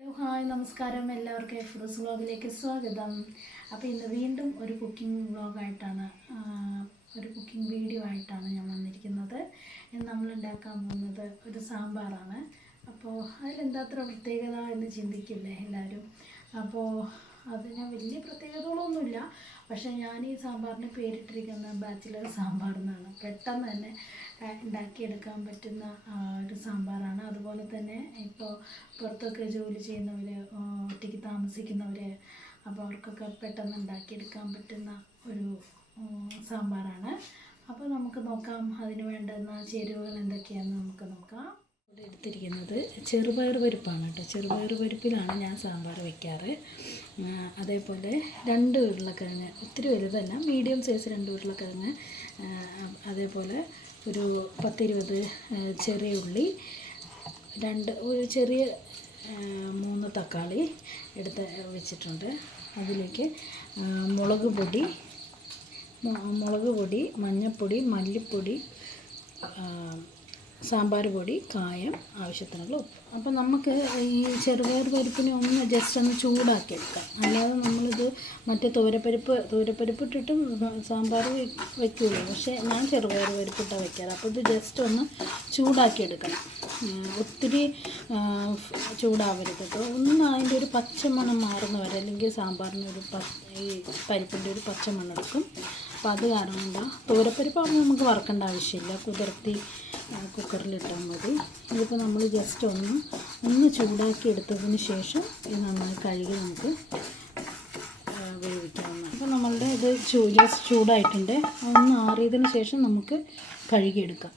Hello hi നമസ്കാരം, എല്ലാവർക്കും എഫ്രോസ് വ്ളോഗിലേക്ക് സ്വാഗതം. അപ്പോൾ ഇന്ന് വീണ്ടും ഒരു കുക്കിംഗ് വ്ളോഗായിട്ടാണ് ഒരു കുക്കിംഗ് വീഡിയോ ആയിട്ടാണ് ഞാൻ വന്നിരിക്കുന്നത്. ഇന്ന് നമ്മൾ ഉണ്ടാക്കാൻ പോകുന്നത് ഒരു സാമ്പാറാണ്. അപ്പോൾ അതിലെന്താ അത്ര പ്രത്യേകത എന്ന് ചിന്തിക്കില്ലേ എല്ലാവരും. അപ്പോൾ അതിന് വലിയ പ്രത്യേകതകളൊന്നുമില്ല. പക്ഷേ ഞാൻ ഈ സാമ്പാറിന് പേരിട്ടിരിക്കുന്നത് ബാച്ചിലർ സാമ്പാർ എന്നാണ്. പെട്ടെന്ന് തന്നെ ഉണ്ടാക്കിയെടുക്കാൻ പറ്റുന്ന ഒരു സാമ്പാറാണ്. അതുപോലെ തന്നെ ഇപ്പോൾ പുറത്തൊക്കെ ജോലി ചെയ്യുന്നവർ, ഒറ്റയ്ക്ക് താമസിക്കുന്നവർ, അപ്പോൾ അവർക്കൊക്കെ പെട്ടെന്ന് ഉണ്ടാക്കിയെടുക്കാൻ പറ്റുന്ന ഒരു സാമ്പാറാണ്. അപ്പോൾ നമുക്ക് നോക്കാം അതിന് വേണ്ടുന്ന ചേരുവകൾ എന്തൊക്കെയാണെന്ന് നമുക്ക് നോക്കാം. ഇവിടെ എടുത്തിരിക്കുന്നത് ചെറുപയർ പരിപ്പാണ് കേട്ടോ. ചെറുപയർ പരിപ്പിലാണ് ഞാൻ സാമ്പാർ വയ്ക്കാറ്. അതേപോലെ 2 ഉരുളക്കിഴങ്ങ്, ഒത്തിരി വലുതല്ല, മീഡിയം സൈസ് 2 ഉരുളക്കിഴങ്ങ്, അതേപോലെ ഒരു 10-20 ചെറിയ ഉള്ളി, ഒരു ചെറിയ 3 തക്കാളി എടുത്ത് വെച്ചിട്ടുണ്ട്. അതിലേക്ക് മുളക് പൊടി, മഞ്ഞൾപ്പൊടി, മല്ലിപ്പൊടി, സാമ്പാർ പൊടി, കായം, ആവശ്യത്തിനുള്ള ഉപ്പ്. അപ്പോൾ നമുക്ക് ഈ ചെറുപയർ പരിപ്പിനെ ജസ്റ്റ് ഒന്ന് ചൂടാക്കി എടുക്കാം. അല്ലാതെ നമ്മളിത് മറ്റേ തൂരപ്പരിപ്പ് ഇട്ടിട്ടും സാമ്പാർ വയ്ക്കുമല്ലോ. പക്ഷേ ഞാൻ ചെറുപയർ പരിപ്പിട്ടാണ് വയ്ക്കാറ്. അപ്പോൾ ഇത് ജസ്റ്റ് ഒന്ന് ചൂടാക്കി എടുക്കണം. ഒത്തിരി ചൂടാവരുത് കേട്ടോ. അതിൻ്റെ ഒരു പച്ചമണം മാറുന്ന വരെ, അല്ലെങ്കിൽ സാമ്പാറിന് ഈ പരിപ്പിൻ്റെ ഒരു പച്ചമണം എടുക്കും. അപ്പോൾ അത് കാരണം എന്താ, തൂരപ്പരിപ്പാകുമ്പോൾ നമുക്ക് വറക്കേണ്ട ആവശ്യമില്ല, കുതിർത്തി കുക്കറിലിട്ടാൽ മതി. ഇതിപ്പോൾ നമ്മൾ ജസ്റ്റ് ഒന്ന് ചൂടാക്കി എടുത്തതിന് ശേഷം ഇത് നന്നായി കഴുകി നമുക്ക് വേവിക്കാവുന്നതാണ്. അപ്പോൾ നമ്മളുടെ ഇത് ജസ്റ്റ് ചൂടായിട്ടുണ്ട്. ഒന്ന് ആറിയതിന് ശേഷം നമുക്ക് കഴുകിയെടുക്കാം.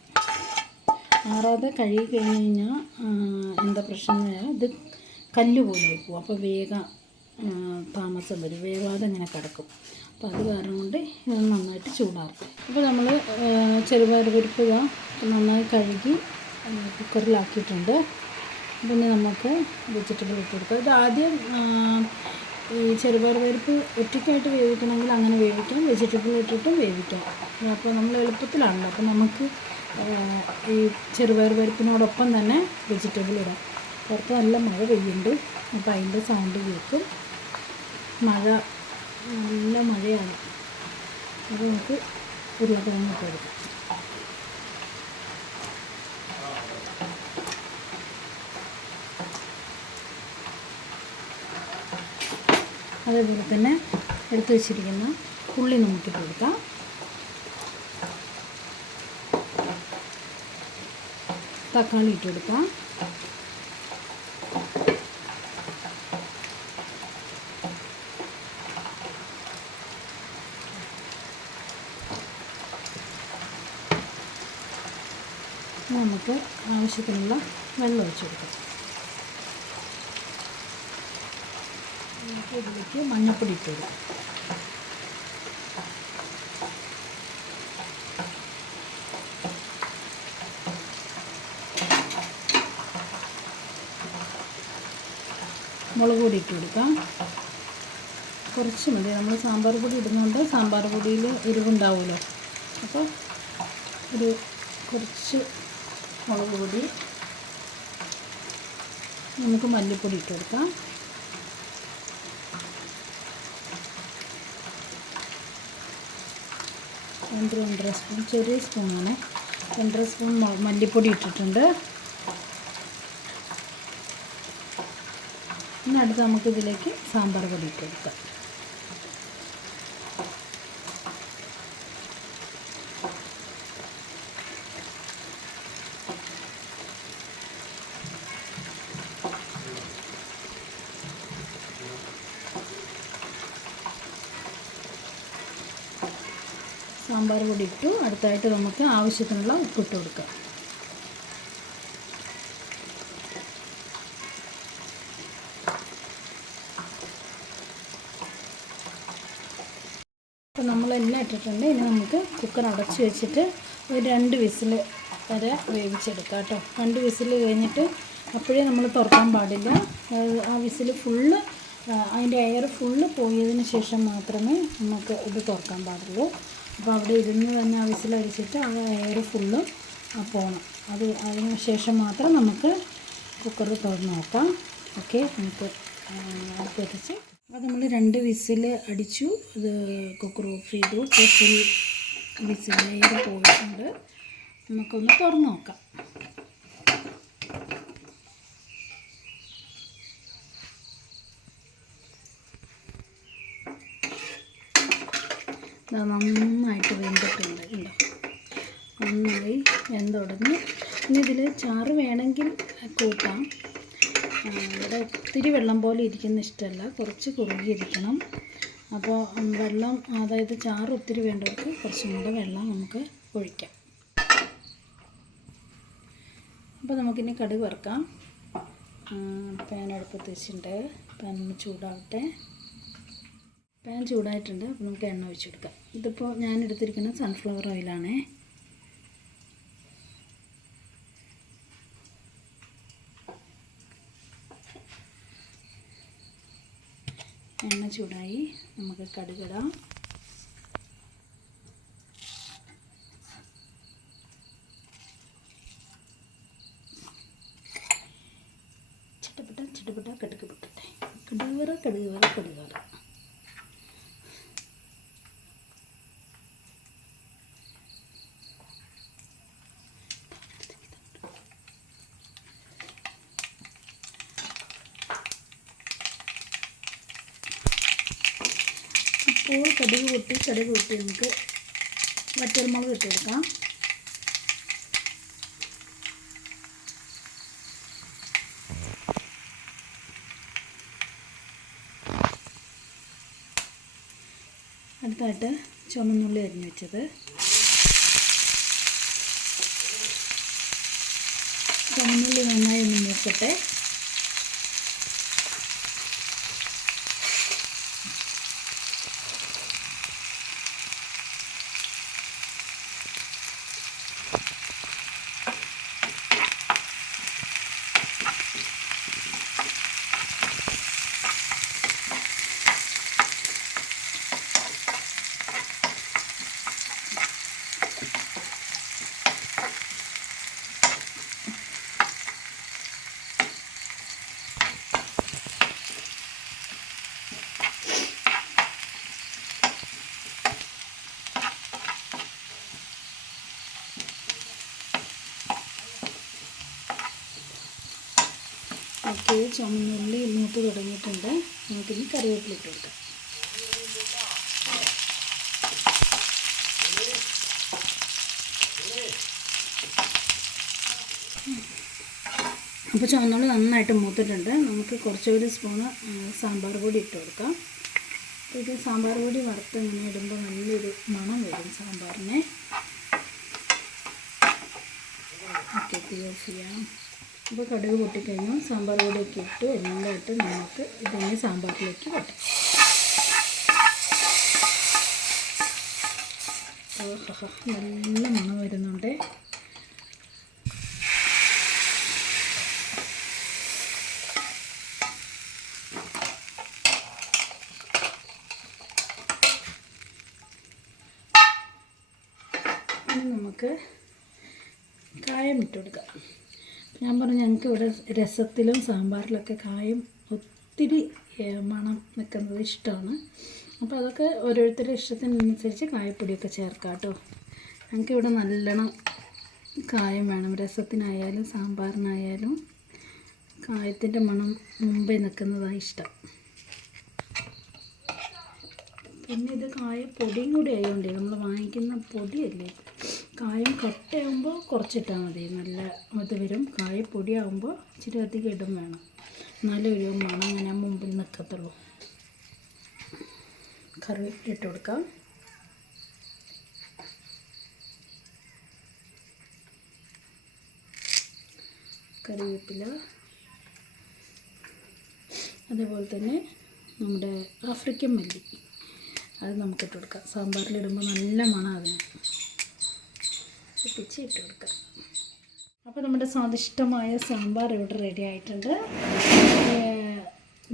ആറാതെ കഴുകി കഴിഞ്ഞ് കഴിഞ്ഞാൽ എന്താ പ്രശ്നം എന്ന് പറഞ്ഞാൽ ഇത് കല്ല് പോലെ പോകും. അപ്പോൾ വേഗം താമസം വരും, വേഗാതെ ഇങ്ങനെ കിടക്കും. അപ്പോൾ അത് കാരണം കൊണ്ട് ഇത് നന്നായിട്ട് ചൂടാക്കും. അപ്പോൾ നമ്മൾ ചെറുപയർ പരിപ്പ് നന്നായി കഴുകി കുക്കറിലാക്കിയിട്ടുണ്ട്. പിന്നെ നമുക്ക് വെജിറ്റബിൾ ഇട്ട് കൊടുക്കാം. ഇത് ആദ്യം ഈ ചെറുപയർ പരിപ്പ് ഒറ്റയ്ക്കായിട്ട് വേവിക്കണമെങ്കിൽ അങ്ങനെ വേവിക്കാം, വെജിറ്റബിൾ ഇട്ടിട്ടും വേവിക്കാം. അപ്പോൾ നമ്മൾ എളുപ്പത്തിലാണല്ലോ. അപ്പോൾ നമുക്ക് ഈ ചെറുപയർ പരിപ്പിനോടൊപ്പം തന്നെ വെജിറ്റബിൾ ഇടാം. പുറത്ത് നല്ല മഴ പെയ്യുന്നുണ്ട്, അപ്പോൾ അതിൻ്റെ സൗണ്ട് കേൾക്കും. നല്ല മഴയാണ്. അപ്പോൾ നമുക്ക് ഉരുളക്കിഴങ്ങ് ഇട്ട് കൊടുക്കാം. അതേപോലെ തന്നെ എടുത്ത് വെച്ചിരിക്കുന്ന ഉള്ളി നമുക്കിട്ട് കൊടുക്കാം. തക്കാളി ഇട്ട് കൊടുക്കാം. നമുക്ക് ആവശ്യത്തിനുള്ള വെള്ളം ഒഴിച്ച് കൊടുക്കാം. ഇതിലേക്ക് മഞ്ഞൾപ്പൊടി ഇട്ട് കൊടുക്കാം. മുളക് പൊടി ഇട്ട് കൊടുക്കാം. കുറച്ച് മതി, നമ്മൾ സാമ്പാർ പൊടി ഇടുന്നുണ്ട്. സാമ്പാർ പൊടിയിൽ എരിവുണ്ടാവുമല്ലോ. അപ്പോൾ കുറച്ച് മുളക് പൊടി, നമുക്ക് മല്ലിപ്പൊടി ഇട്ട് കൊടുക്കാം. 2 സ്പൂൺ, ചെറിയ സ്പൂണാണ്, 2 സ്പൂൺ മല്ലിപ്പൊടി ഇട്ടിട്ടുണ്ട്. ഇനി അടുത്ത് നമുക്കിതിലേക്ക് സാമ്പാർ പൊടി ഇട്ട് കൊടുക്കാം. സാമ്പാർ പൊടി ഇട്ടു. അടുത്തായിട്ട് നമുക്ക് ആവശ്യത്തിനുള്ള ഉപ്പിട്ട് കൊടുക്കാം. അപ്പോൾ നമ്മളെല്ലാം ഇട്ടിട്ടുണ്ട്. ഇനി നമുക്ക് കുക്കർ അടച്ച് വെച്ചിട്ട് ഒരു 2 വിസിൽ വരെ വേവിച്ചെടുക്കാം കേട്ടോ. 2 വിസിൽ കഴിഞ്ഞിട്ട് അപ്പോഴേ നമ്മൾ തുറക്കാൻ പാടില്ല. ആ വിസിൽ ഫുള്ള്, അതിൻ്റെ എയർ ഫുള്ള് പോയതിന് ശേഷം മാത്രമേ നമുക്ക് ഇത് തുറക്കാൻ പാടുള്ളൂ. അപ്പോൾ അവിടെ ഇരുന്ന് തന്നെ ആ വിസിലടിച്ചിട്ട് ആ എയർ ഫുള്ള് പോകണം. അതിന് ശേഷം മാത്രം നമുക്ക് കുക്കർ തുറന്ന് നോക്കാം. ഓക്കെ, നമുക്ക് പൊരിച്ച് അപ്പോൾ നമ്മൾ 2 വിസിൽ അടിച്ചു. അത് കുക്കർ ഓഫ് ചെയ്തു. ഇപ്പോൾ ഫുൾ വിസിൽ എയർ പോയിട്ടുണ്ട്. നമുക്കൊന്ന് തുറന്ന് നോക്കാം. നന്നായിട്ട് വെന്തിട്ടുണ്ട്. ഉണ്ടോ, നന്നായി വെന്തുടങ്ങി. ഇനി ഇതിൽ ചാറ് വേണമെങ്കിൽ കൂട്ടാം. ഇവിടെ ഒത്തിരി വെള്ളം പോലെ ഇരിക്കുന്ന ഇഷ്ടമല്ല, കുറച്ച് കുറുകിയിരിക്കണം. അപ്പോൾ വെള്ളം, അതായത് ചാറ് ഒത്തിരി വേണ്ടവർക്ക് കുറച്ചും കൂടെ വെള്ളം നമുക്ക് ഒഴിക്കാം. അപ്പോൾ നമുക്കിനി കടുക് വറുക്കാം. പാൻ അടുപ്പത്ത് വെച്ചിട്ടുണ്ട്. പാൻ ഒന്ന് ചൂടാവട്ടെ. പാൻ ചൂടായിട്ടുണ്ട്. അപ്പോൾ നമുക്ക് എണ്ണ ഒഴിച്ച് കൊടുക്കാം. ഇതിപ്പോൾ ഞാൻ എടുത്തിരിക്കുന്നത് സൺഫ്ലവർ ഓയിലാണേ. എണ്ണ ചൂടായി, നമുക്ക് കടുകിടാം. ചിട്ടപ്പെട്ട കടുക് പൊട്ടട്ടെ. കടുക് വറ. അപ്പോൾ കടുക് പൊട്ടി നമുക്ക് വറ്റൽമുളക് ഇട്ട് കൊടുക്കാം. അടുത്തായിട്ട് ചുമന്നുള്ളി അരിഞ്ഞ് വെച്ചത്. ചുമന്നുള്ളി നന്നായി ഒന്ന് മൂക്കട്ടെ. ഓക്കെ, ചുമന്നുള്ളി മൂത്ത് തുടങ്ങിയിട്ടുണ്ട്. നമുക്കിനി കറിവേപ്പില ഇട്ട് കൊടുക്കാം. അപ്പോൾ ചുവന്നുള്ളി നന്നായിട്ട് മൂത്തിട്ടുണ്ട്. നമുക്ക് കുറച്ചൊരു സ്പൂണ് സാമ്പാർ പൊടി ഇട്ട് കൊടുക്കാം. അപ്പോൾ ഇത് സാമ്പാർ പൊടി വറുത്ത് ഇങ്ങനെ ഇടുമ്പോൾ നല്ലൊരു മണം വരും സാമ്പാറിന്. ഓക്കെ, തീ ഓഫ് ചെയ്യാം. അപ്പോൾ കടുക് പൊട്ടിക്കഴിഞ്ഞാൽ സാമ്പാർ പൊടിയൊക്കെ ഇട്ട് എല്ലാം ഇട്ട് നമുക്ക് ഇതിനെ സാമ്പാറിലേക്ക് കൊട്ടാം. നല്ല മണം വരുന്നുണ്ട്. ഇനി നമുക്ക് കായം ഇട്ട് കൊടുക്കാം. ഞാൻ പറഞ്ഞു, ഞങ്ങൾക്ക് ഇവിടെ രസത്തിലും സാമ്പാറിലൊക്കെ കായം ഒത്തിരി മണം നിൽക്കുന്നത് ഇഷ്ടമാണ്. അപ്പോൾ അതൊക്കെ ഓരോരുത്തരുടെ ഇഷ്ടത്തിനനുസരിച്ച് കായപ്പൊടിയൊക്കെ ചേർക്കാം കേട്ടോ. ഞങ്ങൾക്കിവിടെ നല്ലോണം കായം വേണം. രസത്തിനായാലും സാമ്പാറിനായാലും കായത്തിൻ്റെ മണം മുമ്പേ നിൽക്കുന്നതാണ് ഇഷ്ടം. പിന്നെ ഇത് കായപ്പൊടിയും കൂടി ആയതുകൊണ്ടേ, നമ്മൾ വാങ്ങിക്കുന്ന പൊടിയല്ലേ, കായം കട്ടയാകുമ്പോൾ കുറച്ചിട്ടാൽ മതി, നല്ല ഇത് വരും. കായപ്പൊടിയാകുമ്പോൾ ഇച്ചിരി അധികം ഇടും വേണം, എന്നാലും ഒരു മണം അങ്ങനെ മുമ്പിൽ നിൽക്കത്തുള്ളൂ. കറിവേപ്പില ഇട്ട് കൊടുക്കാം. കറിവേപ്പില, അതേപോലെ തന്നെ നമ്മുടെ ആഫ്രിക്കൻ മല്ലി, അത് നമുക്കിട്ട് കൊടുക്കാം. സാമ്പാറിലിടുമ്പോൾ നല്ല മണം അതിന്. പൊട്ടിച്ച് ഇട്ട് കൊടുക്കാം. അപ്പോൾ നമ്മുടെ സ്വാദിഷ്ടമായ സാമ്പാർ ഇവിടെ റെഡി ആയിട്ടുണ്ട്.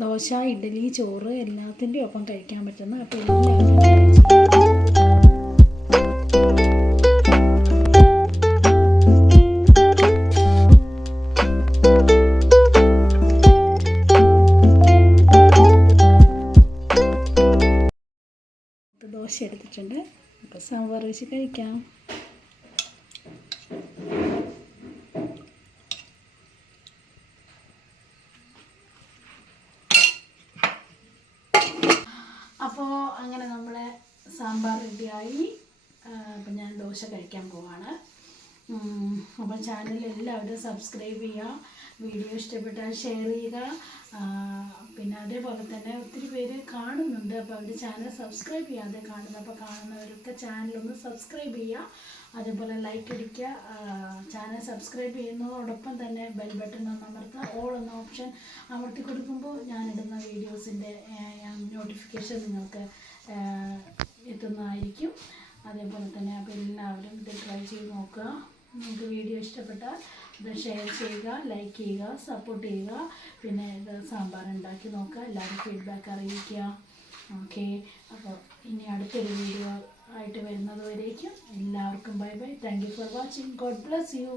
ദോശ, ഇഡ്ഡലി, ചോറ് എല്ലാത്തിൻ്റെയും ഒപ്പം കഴിക്കാൻ പറ്റുന്ന, അപ്പോൾ എല്ലാവരും കുഴച്ചെടുത്തിട്ടുണ്ട്. അപ്പോൾ സാമ്പാർ വെച്ച് കഴിക്കാം. അപ്പോൾ അങ്ങനെ നമ്മളെ സാമ്പാർ റെഡിയായി. അപ്പം ഞാൻ ദോശ കഴിക്കാൻ പോവാണ്. അപ്പോൾ ചാനൽ എല്ലാവരും സബ്സ്ക്രൈബ് ചെയ്യുക, വീഡിയോ ഇഷ്ടപ്പെട്ടാൽ ഷെയർ ചെയ്യുക. പിന്നെ അതേപോലെ തന്നെ ഒത്തിരി പേര് കാണുന്നുണ്ട്, അപ്പോൾ അവർ ചാനൽ സബ്സ്ക്രൈബ് ചെയ്യാതെ കാണുന്നു. അപ്പോൾ കാണുന്നവരൊക്കെ ചാനലൊന്ന് സബ്സ്ക്രൈബ് ചെയ്യുക, അതേപോലെ ലൈക്ക് അടിക്കുക. ചാനൽ സബ്സ്ക്രൈബ് ചെയ്യുന്നതോടൊപ്പം തന്നെ ബെൽ ബട്ടൺ ഒന്ന് അമർത്തുക. ഓൾ എന്ന ഓപ്ഷൻ അമർത്തി കൊടുക്കുമ്പോൾ ഞാനിടുന്ന വീഡിയോസിൻ്റെ നോട്ടിഫിക്കേഷൻ നിങ്ങൾക്ക് എത്തുന്നതായിരിക്കും. അതേപോലെ തന്നെ അപ്പോൾ എല്ലാവരും ഇത് ട്രൈ ചെയ്ത് നോക്കുക. നിങ്ങൾക്ക് വീഡിയോ ഇഷ്ടപ്പെട്ടാൽ ഇത് ഷെയർ ചെയ്യുക, ലൈക്ക് ചെയ്യുക, സപ്പോർട്ട് ചെയ്യുക. പിന്നെ ഇത് സാമ്പാർ ഉണ്ടാക്കി നോക്കുക, എല്ലാവരും ഫീഡ്ബാക്ക് അറിയിക്കുക. ഓക്കെ, അപ്പോൾ ഇനി അടുത്തൊരു വീഡിയോ ആയിട്ട് വരുന്നത് വരേക്കും എല്ലാവർക്കും bye bye. Thank you for watching. God bless you.